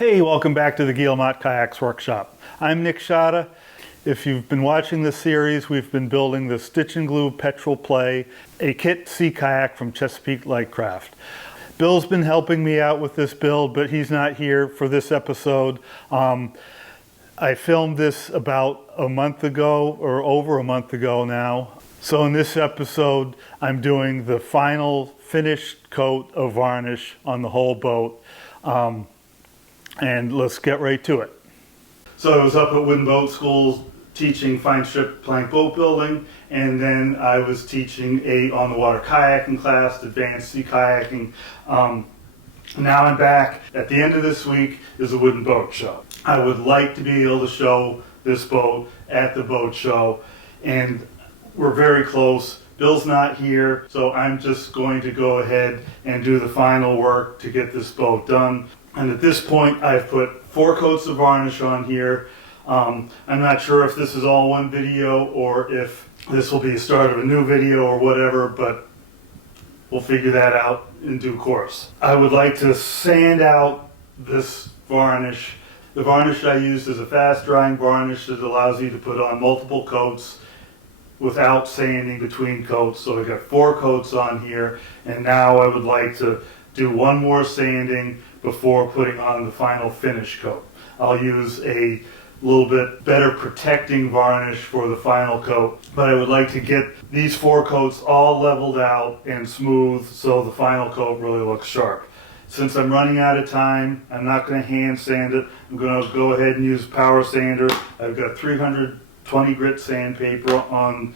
Hey, welcome back to the Guillemot Kayaks Workshop. I'm Nick Schade. If you've been watching this series, we've been building the Stitch and Glue Petrel Play, a kit sea kayak from Chesapeake Lightcraft. Bill's been helping me out with this build, but he's not here for this episode. I filmed this about a month ago, or over a month ago now. So in this episode, I'm doing the final finished coat of varnish on the whole boat. And let's get right to it. So I was up at Wooden Boat School teaching fine strip plank boat building, and then I was teaching a on-the-water kayaking class, advanced sea kayaking. Now I'm back. At the end of this week is a wooden boat show. I would like to be able to show this boat at the boat show, and we're very close. Bill's not here, so I'm just going to go ahead and do the final work to get this boat done. And at this point, I've put 4 coats of varnish on here. I'm not sure if this is all one video or if this will be the start of a new video or whatever, but we'll figure that out in due course. I would like to sand out this varnish. The varnish I used is a fast drying varnish that allows you to put on multiple coats without sanding between coats. So I've got 4 coats on here, and now I would like to do one more sanding before putting on the final finish coat. I'll use a little bit better protecting varnish for the final coat, but I would like to get these 4 coats all leveled out and smooth so the final coat really looks sharp. Since I'm running out of time, I'm not going to hand sand it. I'm going to go ahead and use power sander. I've got 320 grit sandpaper on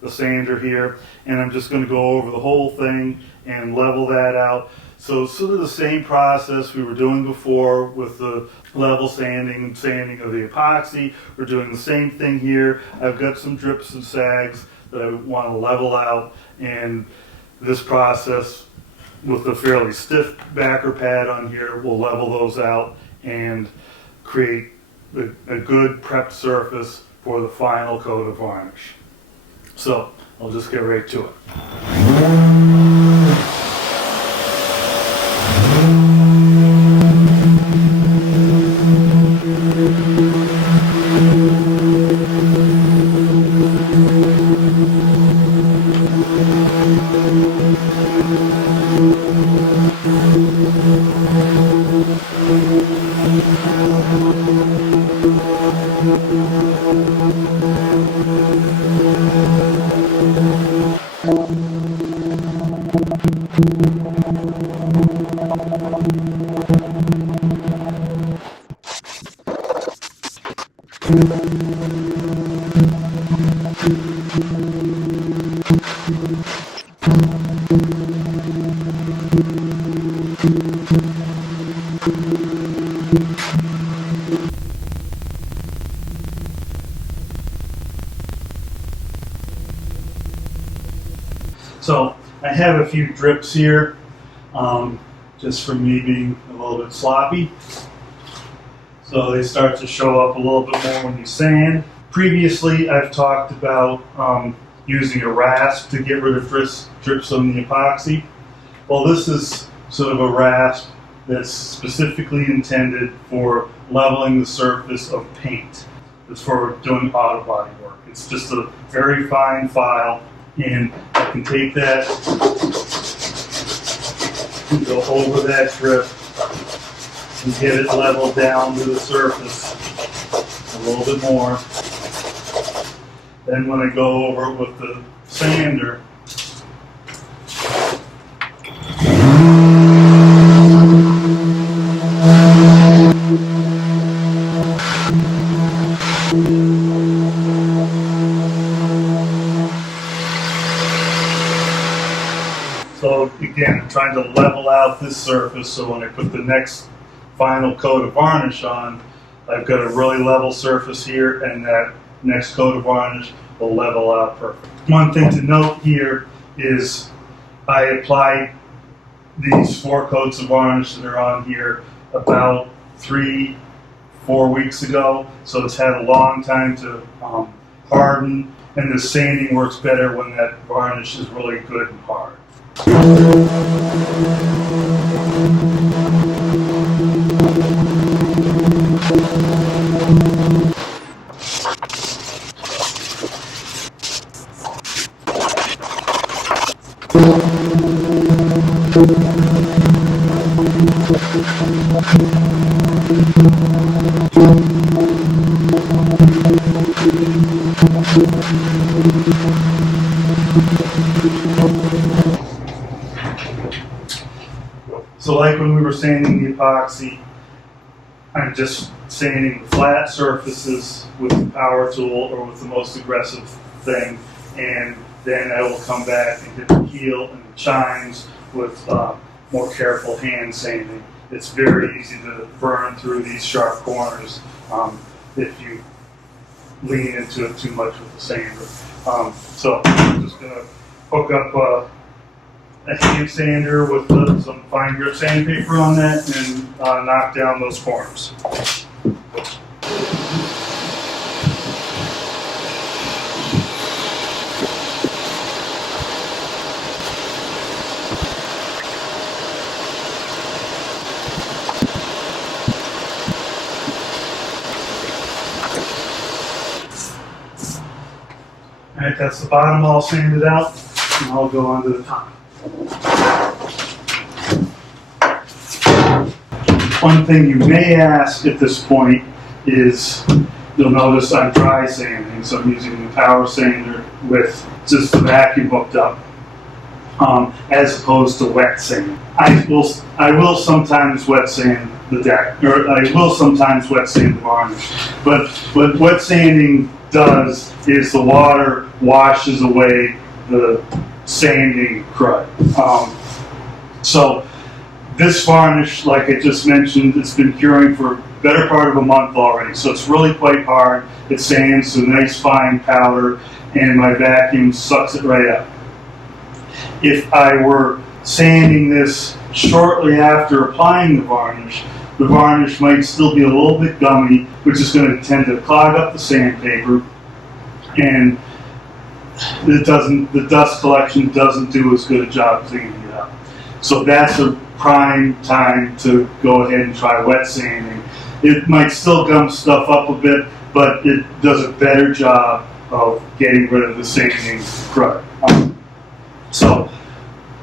the sander here, and I'm just going to go over the whole thing and level that out. So sort of the same process we were doing before with the level sanding and sanding of the epoxy. We're doing the same thing here. I've got some drips and sags that I want to level out, and this process with a fairly stiff backer pad on here will level those out and create a good prepped surface for the final coat of varnish. So I'll just get right to it. So I have a few drips here, just from me being a little bit sloppy. So they start to show up a little bit more when you sand. Previously, I've talked about using a rasp to get rid of drips on the epoxy. Well, this is sort of a rasp that's specifically intended for leveling the surface of paint. It's for doing auto body work. It's just a very fine file, and I can take that and go over that drip and get it leveled down to the surface a little bit more. Then when I go over it with the sander, so again, I'm trying to level out this surface so when I put the next final coat of varnish on, I've got a really level surface here, and that next coat of varnish will level out perfect. One thing to note here is I applied these 4 coats of varnish that are on here about 3-4 weeks ago, so it's had a long time to harden, and the sanding works better when that varnish is really good and hard. So like when we were sanding the epoxy, I'm just sanding the flat surfaces with the power tool or with the most aggressive thing, and then I will come back and hit the heel and the chines with more careful hand sanding. It's very easy to burn through these sharp corners if you lean into it too much with the sander. So I'm just going to hook up a hand sander with some fine grit sandpaper on that and knock down those corners. All right, that's the bottom all sanded out, and I'll go on to the top. One thing you may ask at this point is, you'll notice I'm dry sanding, so I'm using the power sander with just the vacuum hooked up, as opposed to wet sand. I will sometimes wet sand the deck, or I will sometimes wet sand the varnish, but what wet sanding does is the water washes away the sanding crud. So this varnish, like I just mentioned, it's been curing for a better part of a month already, so it's really quite hard. It sands to a nice fine powder, and my vacuum sucks it right up. If I were sanding this shortly after applying the varnish might still be a little bit gummy, which is going to tend to clog up the sandpaper, and the dust collection doesn't do as good a job cleaning it up. So that's a prime time to go ahead and try wet sanding. It might still gum stuff up a bit, but it does a better job of getting rid of the sanding crud. So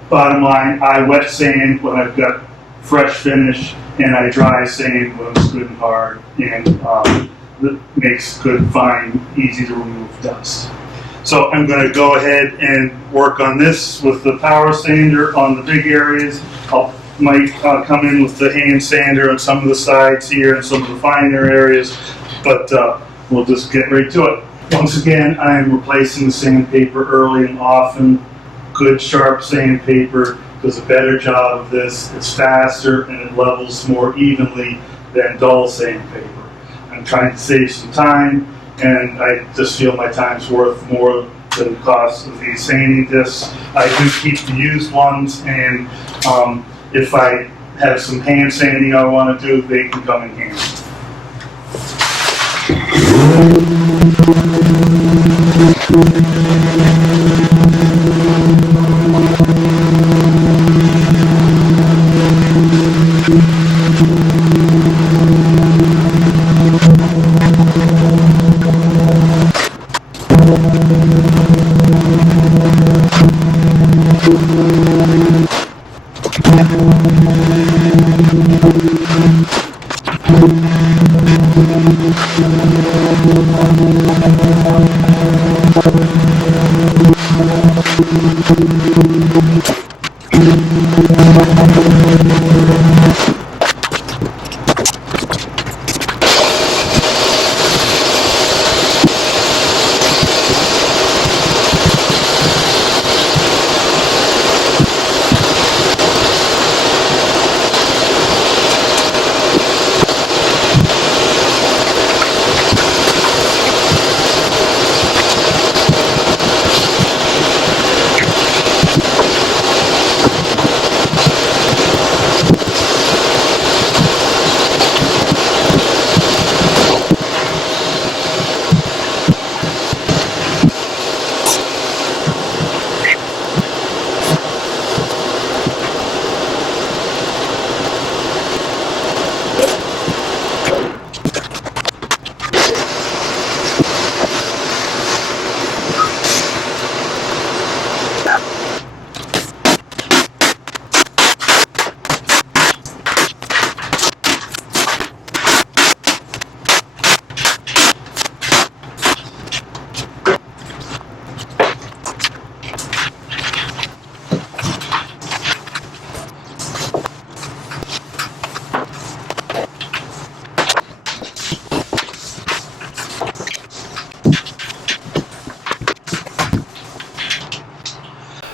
bottom line, I wet sand when I've got fresh finish, and I dry sand when it's good and hard, and that makes good, fine, easy to remove dust. So I'm going to go ahead and work on this with the power sander on the big areas. Might come in with the hand sander on some of the sides here and some of the finer areas, but we'll just get right to it. Once again, I am replacing the sandpaper early and often. Good sharp sandpaper does a better job of this. It's faster and it levels more evenly than dull sandpaper. I'm trying to save some time, and I just feel my time's worth more than the cost of these sanding discs. I do keep the used ones, and if I have some hand sanding I want to do, they can come in handy.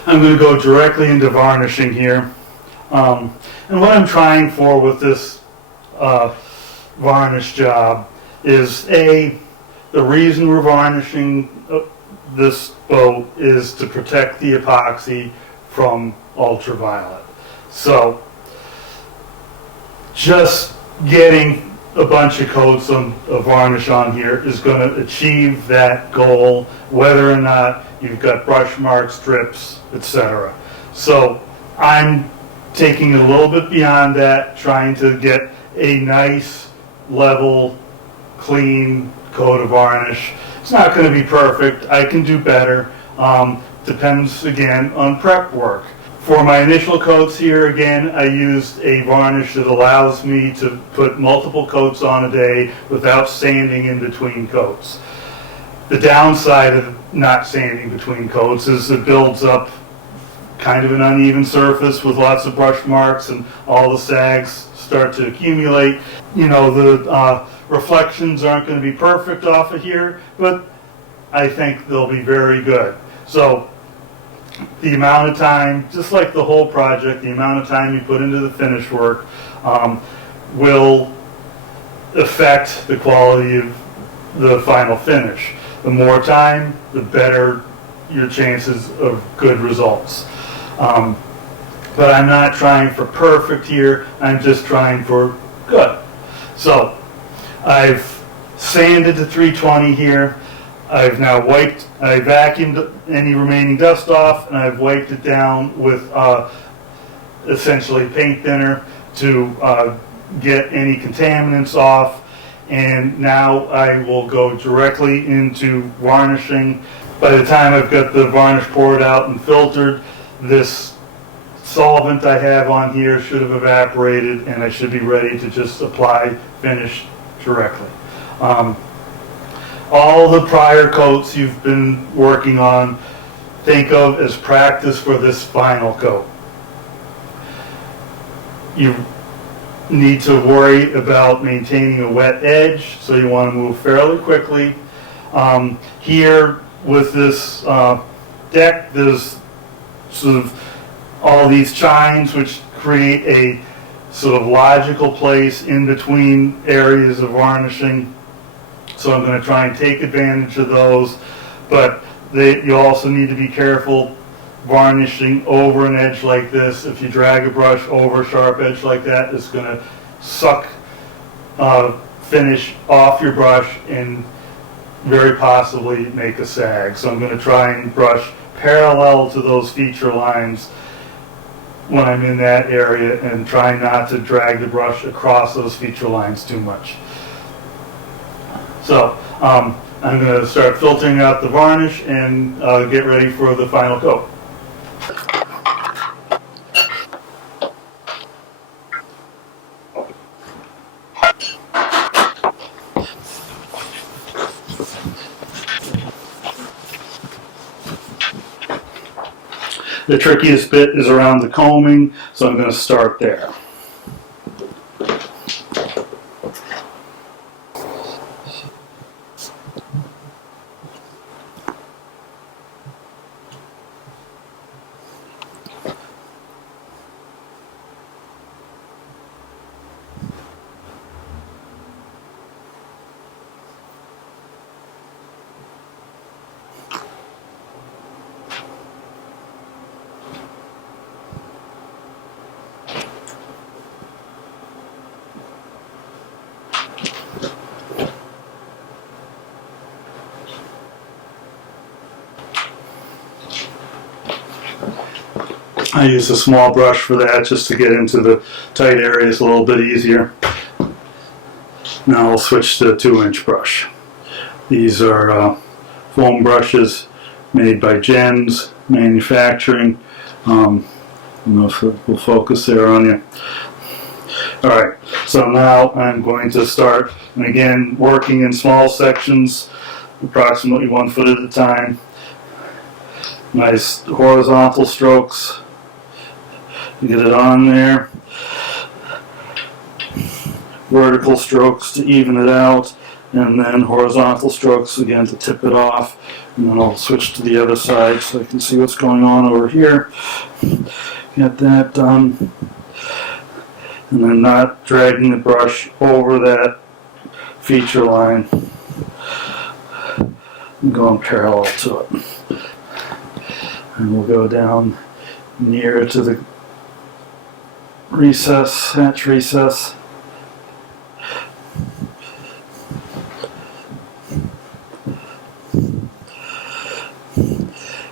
I'm going to go directly into varnishing here. And what I'm trying for with this varnish job is the reason we're varnishing this boat is to protect the epoxy from ultraviolet. So just getting a bunch of coats of varnish on here is going to achieve that goal, whether or not you've got brush marks, drips, etc. So I'm taking it a little bit beyond that, trying to get a nice, level, clean coat of varnish. It's not going to be perfect. I can do better. Depends, again, on prep work. For my initial coats here, again, I used a varnish that allows me to put multiple coats on a day without sanding in between coats. The downside of not sanding between coats is it builds up kind of an uneven surface with lots of brush marks, and all the sags start to accumulate. You know, the reflections aren't going to be perfect off of here, but I think they'll be very good. So the amount of time, just like the whole project, the amount of time you put into the finish work will affect the quality of the final finish. The more time, the better your chances of good results. But I'm not trying for perfect here, I'm just trying for good. So I've sanded to 320 here. I've now I vacuumed any remaining dust off, and I've wiped it down with essentially paint thinner to get any contaminants off. And now I will go directly into varnishing. By the time I've got the varnish poured out and filtered, this solvent I have on here should have evaporated, and I should be ready to just apply finish directly. All the prior coats you've been working on, think of as practice for this final coat. You need to worry about maintaining a wet edge, so you want to move fairly quickly. Here with this deck, there's sort of all these chines which create a sort of logical place in between areas of varnishing. So I'm going to try and take advantage of those, but you also need to be careful varnishing over an edge like this. If you drag a brush over a sharp edge like that, it's going to suck finish off your brush and very possibly make a sag. So I'm going to try and brush parallel to those feature lines when I'm in that area, and try not to drag the brush across those feature lines too much. So I'm going to start filtering out the varnish and get ready for the final coat. The trickiest bit is around the combing, so I'm going to start there. I use a small brush for that just to get into the tight areas a little bit easier. Now I'll switch to a 2-inch brush. These are foam brushes made by Jens Manufacturing. I don't know if it will focus there on you. Alright, so now I'm going to start, and again, working in small sections, approximately 1 foot at a time. Nice horizontal strokes. Get it on there. Vertical strokes to even it out, and then horizontal strokes again to tip it off. And then I'll switch to the other side so I can see what's going on over here. Get that done. And then not dragging the brush over that feature line and going parallel to it. And we'll go down near to the recess, hatch recess.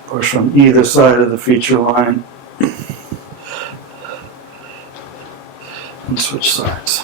Push on either side of the feature line and switch sides.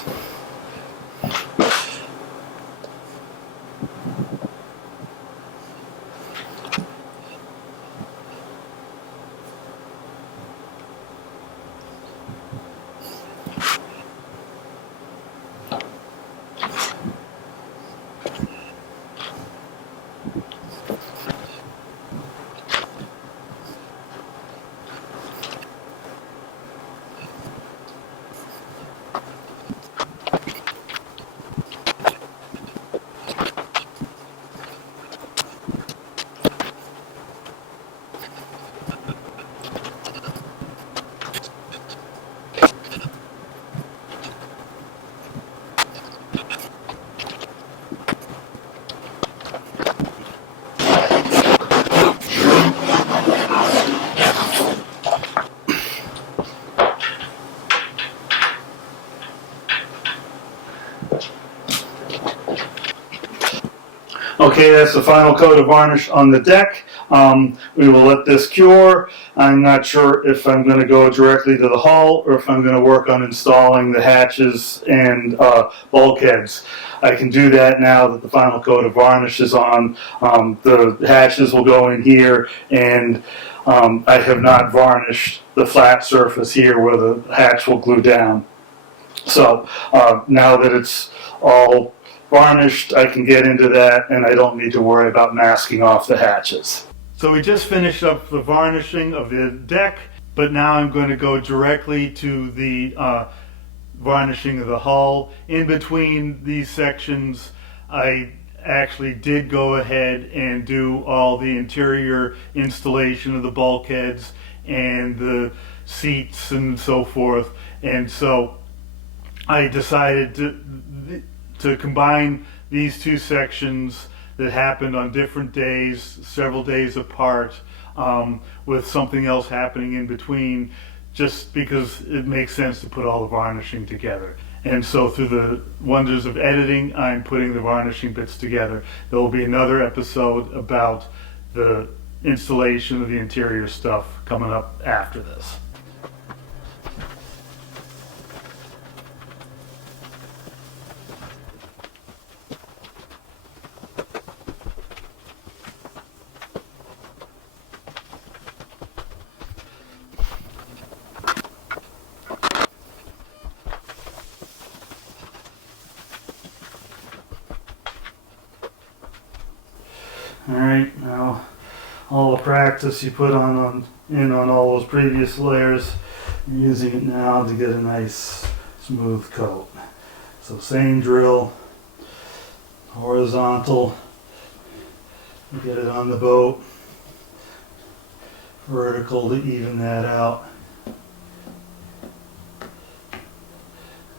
Okay, that's the final coat of varnish on the deck. We will let this cure. I'm not sure if I'm going to go directly to the hull or if I'm going to work on installing the hatches and bulkheads. I can do that now that the final coat of varnish is on. The hatches will go in here, and I have not varnished the flat surface here where the hatch will glue down. So now that it's all varnished, I can get into that, and I don't need to worry about masking off the hatches. So we just finished up the varnishing of the deck, but now I'm going to go directly to the varnishing of the hull. In between these sections, I actually did go ahead and do all the interior installation of the bulkheads and the seats and so forth, and so I decided to combine these two sections that happened on different days, several days apart, with something else happening in between, just because it makes sense to put all the varnishing together. And so through the wonders of editing, I'm putting the varnishing bits together. There will be another episode about the installation of the interior stuff coming up after this. Alright, now all the practice you put in on all those previous layers, you're using it now to get a nice smooth coat. So same drill, horizontal, get it on the boat, vertical to even that out,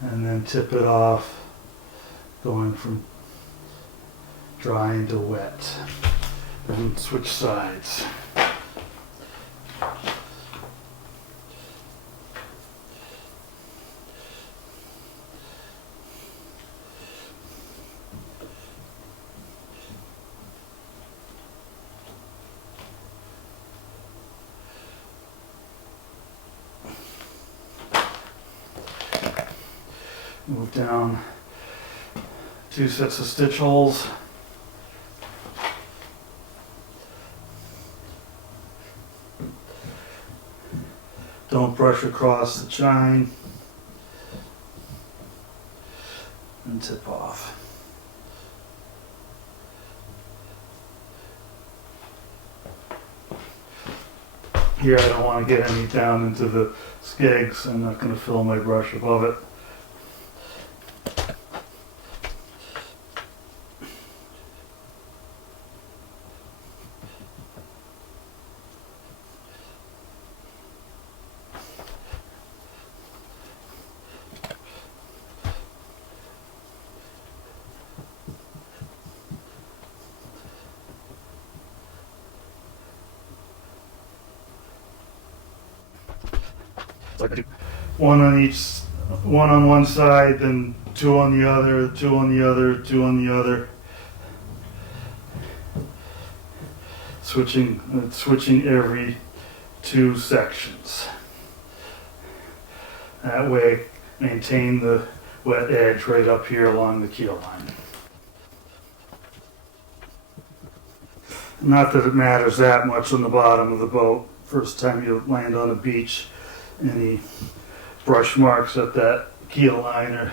and then tip it off, going from dry into wet. Then switch sides. Move down 2 sets of stitch holes. Don't brush across the chine and tip off. Here I don't want to get any down into the skegs. I'm not going to fill my brush above it. So I do one on each, one on one side, then two on the other, two on the other, two on the other. Switching every 2 sections. That way, maintain the wet edge right up here along the keel line. Not that it matters that much on the bottom of the boat. First time you land on a beach, any brush marks at that keel line are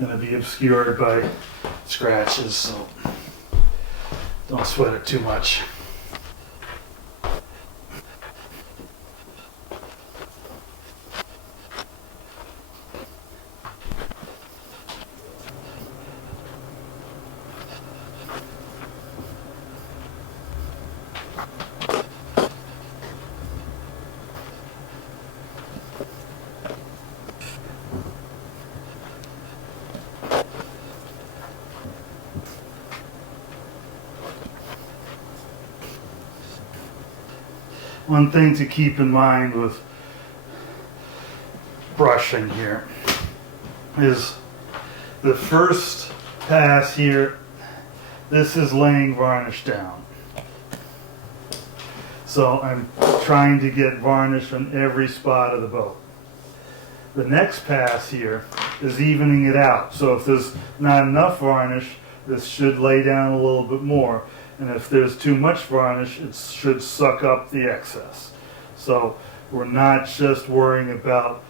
going to be obscured by scratches, so don't sweat it too much. One thing to keep in mind with brushing here is the first pass here, this is laying varnish down. So I'm trying to get varnish on every spot of the boat. The next pass here is evening it out. So if there's not enough varnish, this should lay down a little bit more. And if there's too much varnish, it should suck up the excess. So we're not just worrying about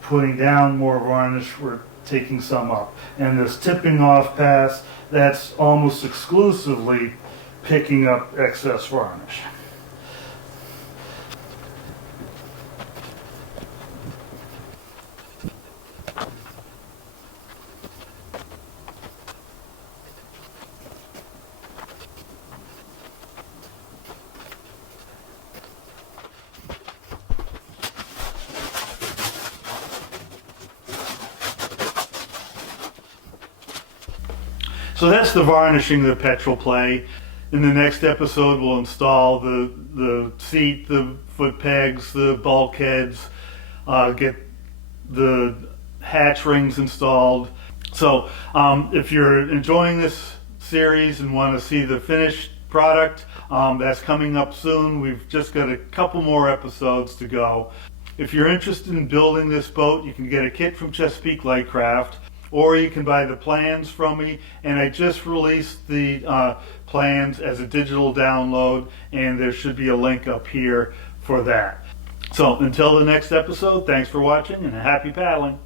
putting down more varnish, we're taking some up. And this tipping off pass, that's almost exclusively picking up excess varnish. So that's the varnishing the Petrel play. In the next episode, we'll install the seat, the foot pegs, the bulkheads, get the hatch rings installed. So if you're enjoying this series and want to see the finished product, that's coming up soon. We've just got a couple more episodes to go. If you're interested in building this boat, you can get a kit from Chesapeake Lightcraft, or you can buy the plans from me, and I just released the plans as a digital download, and there should be a link up here for that. So until the next episode, thanks for watching and happy paddling.